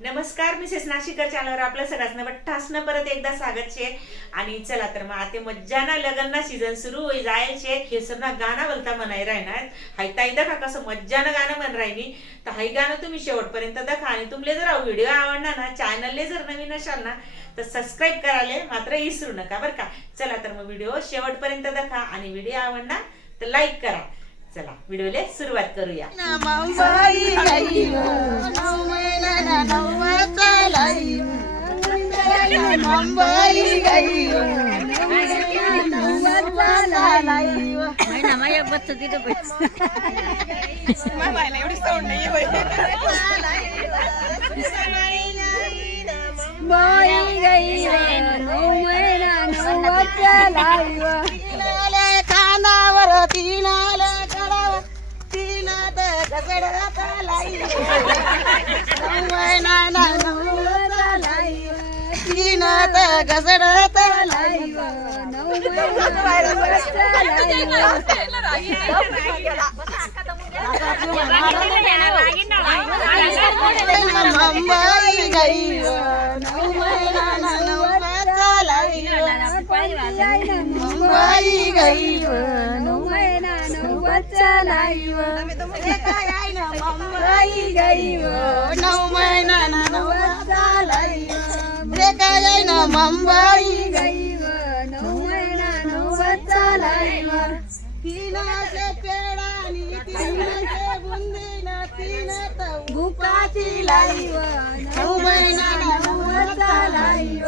नमस्कार मिसेस नाशिकर चॅनलवर आपलं सगळ्यांना बट्टासनं परत एकदा स्वागत छे आणि चला तर मग आता मज्जाना लग्नना सीझन सुरू होई जायल छे हे ना गाणं बोलता म्हणाय राहणार. हाय ताई दखा कसं मज्जानं गाणं म्हण राहिनी तर हाय गाणं तुम्ही शेवटपर्यंत दखा आणि तुमले जर व्हिडिओ आवडणार ना चॅनलले जर नवीन असाल ना तर सबस्क्राईब करायला मात्र विसरू नका बरं का. चला तर मग व्हिडिओ शेवटपर्यंत दखा आणि व्हिडिओ आवडणार तर लाईक करा. चला व्हिडिओला सुरुवात करूया. मांबाई गाई नववाचा लाई महिना माझ्या बच्च तिथं बाई गाई नऊ महिना नववाचा लाई तीनाले कानावर तीनाले तीनात गजडाचा लाई नऊ मुंबई गई नऊ महिना नववाचा लाई मुंबई गई नऊ महिना नववाचा लाई मुंबई गई नऊ अंबाई गैव नऊ महिना नवचा लाईव तिनाचे पेडानी तिनाचे बुंदीना तिनात भूकाची लाईव नऊ महिना नवचा लाईव